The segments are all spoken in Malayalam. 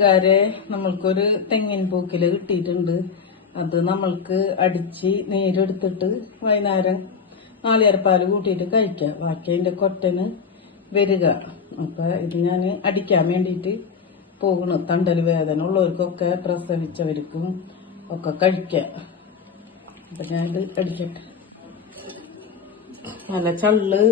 കാരെ നമ്മൾക്കൊരു തെങ്ങിൻ പൂക്കില് കിട്ടിയിട്ടുണ്ട്. അത് നമ്മൾക്ക് അടിച്ച് നീരെടുത്തിട്ട് വൈകുന്നേരം നാളികേരപ്പാല് കൂട്ടിയിട്ട് കഴിക്കാം. ബാക്കി അതിന്റെ കൊട്ടന് വരിക. അപ്പൊ ഇത് ഞാൻ അടിക്കാൻ വേണ്ടിയിട്ട് പോകുന്നു. തണ്ടൽ വേദന ഉള്ളവർക്കൊക്കെ പ്രസവിച്ചവർക്കും ഒക്കെ കഴിക്കാം. അപ്പൊ ഞാനിത് അടിക്കട്ടെ. നല്ല ചള്ള്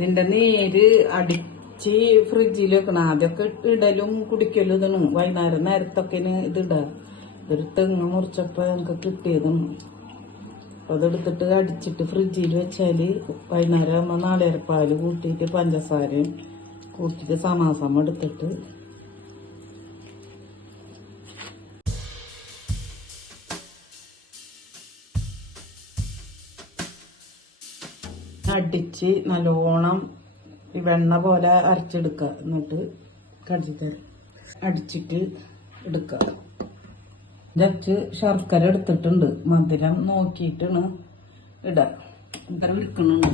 നിന്റെ നീര് അടിച്ച് ഫ്രിഡ്ജിൽ വെക്കണം. ആദ്യമൊക്കെ ഇടലും കുടിക്കലും ഇതാണ്. വൈകുന്നേരം നേരത്തൊക്കെ ഇതിടാ. ഒരു തെങ്ങ് മുറിച്ചപ്പോ നമുക്ക് കിട്ടിയതാണ്. അപ്പൊ അതെടുത്തിട്ട് അടിച്ചിട്ട് ഫ്രിഡ്ജിൽ വെച്ചാല് വൈകുന്നേരം ആകുമ്പോ നാളികേരപ്പാല് കൂട്ടിയിട്ട് പഞ്ചസാരയും കൂട്ടിയിട്ട് സമാസം എടുത്തിട്ട് അടിച്ച് നല്ലോണം ഈ വെണ്ണ പോലെ അരച്ചെടുക്കുക. എന്നിട്ട് കടിച്ചിട്ട് അടിച്ചിട്ട് എടുക്കുക. കുറച്ച് ശർക്കര എടുത്തിട്ടുണ്ട്. മധുരം നോക്കിയിട്ടാണ് ഇടുക. ഇത്ര വിൽക്കണുണ്ട്.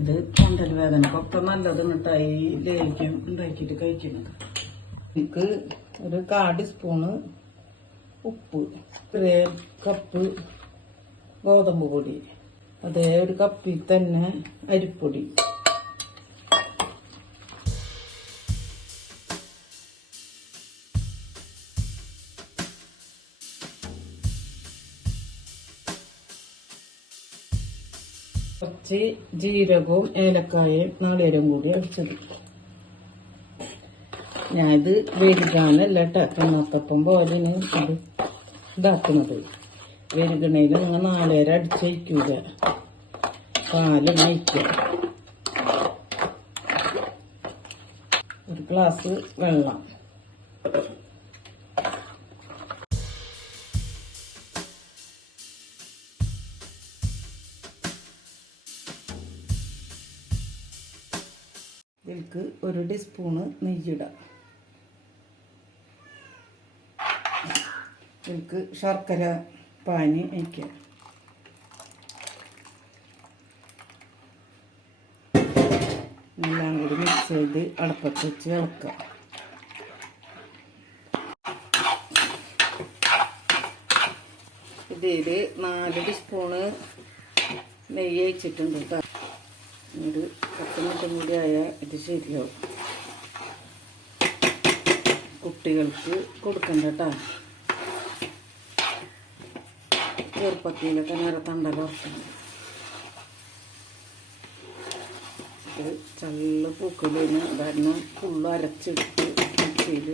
ഇത് തൊണ്ടൽ വേദനക്കൊക്കെ നല്ലത് മിഠായി ലേഖ്യം ഉണ്ടാക്കിയിട്ട് കഴിക്കുന്നത്. എനിക്ക് ഒരു 1/4 ടീസ്പൂണ് ഉപ്പ്, 1 കപ്പ് ഗോതമ്പ് പൊടി, അതേ 1 കപ്പിൽ തന്നെ അരിപ്പൊടി, കുറച്ച് ജീരകവും ഏലക്കായയും നാളികേരവും കൂടി അടിച്ചത്. ഞാനിത് വേവിക്കാനല്ല കണ്ണത്തപ്പം പോലെ ഇത് ഇതാക്കുന്നത്. വേരുകണയിൽ നിങ്ങൾ നാളികേരം അടിച്ചയക്കൂല, പാല് നയിക്കുക. 1 ഗ്ലാസ് വെള്ളം, ഇതിലേക്ക് 1 ടീസ്പൂണ് നെയ്യിടാം. ഇതിലേക്ക് ശർക്കര പാനി വയ്ക്കുക. എല്ലാം കൂടി മിക്സ് ചെയ്ത് അടുപ്പത്ത് വെച്ച് ഇളക്കുക. ഇതിൽ 4 ടീസ്പൂണ് നെയ്യ് ഒഴിച്ചിട്ടുണ്ട് കേട്ടോ. ഒരു 10 മിനിറ്റും കൂടി ആയാൽ ഇത് ശരിയാവും. കുട്ടികൾക്ക് കൊടുക്കണ്ട കേട്ടോ. ചെറുപ്പത്തിലൊക്കെ നേരെ തണ്ടൽ ഉറക്കണം. ഇത് ചള്ള പൂക്കളിന് കാരണം ഫുള്ള് അരച്ചെടുത്ത് മിക്സിയിൽ.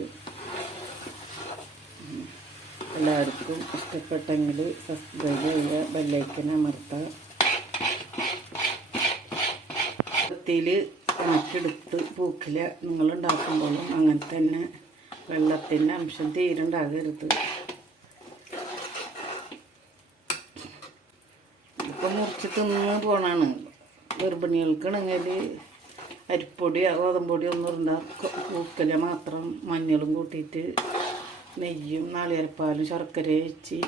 എല്ലാവർക്കും ഇഷ്ടപ്പെട്ടെങ്കിൽ സബ്സ്ക്രൈബ് ചെയ്യുക, ബെല്ലൈക്കൻ അമർത്തുക. വൃത്തിയിൽ കണക്കെടുത്ത് പൂക്കില നിങ്ങളുണ്ടാക്കുമ്പോഴും അങ്ങനെ തന്നെ വെള്ളത്തിൻ്റെ അംശം തീരുണ്ടാകരുത്. ഇപ്പം മുറിച്ച് തിന്ന് പോണാണ്. ഗർഭിണികൾക്കാണെങ്കിൽ അരിപ്പൊടി ഗോതമ്പൊടി ഒന്നും ഉണ്ടാകും. പൂക്കല മാത്രം മഞ്ഞളും കൂട്ടിയിട്ട് നെയ്യും നാളികേരപ്പാലും ശർക്കര വെച്ച്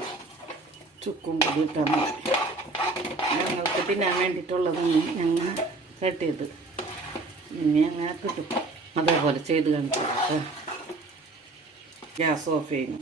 ചുക്കും പൊടി ഇട്ടാൽ മതി. ഞങ്ങൾക്ക് തിന്നാൻ വേണ്ടിയിട്ടുള്ളതാണ് ഞങ്ങൾ കെട്ടിയത്. ഇനി അങ്ങനെ കിട്ടും. അതേപോലെ ചെയ്ത് കാണിക്കാം. ഗ്യാസ് ഓഫ് ചെയ്യുന്നു.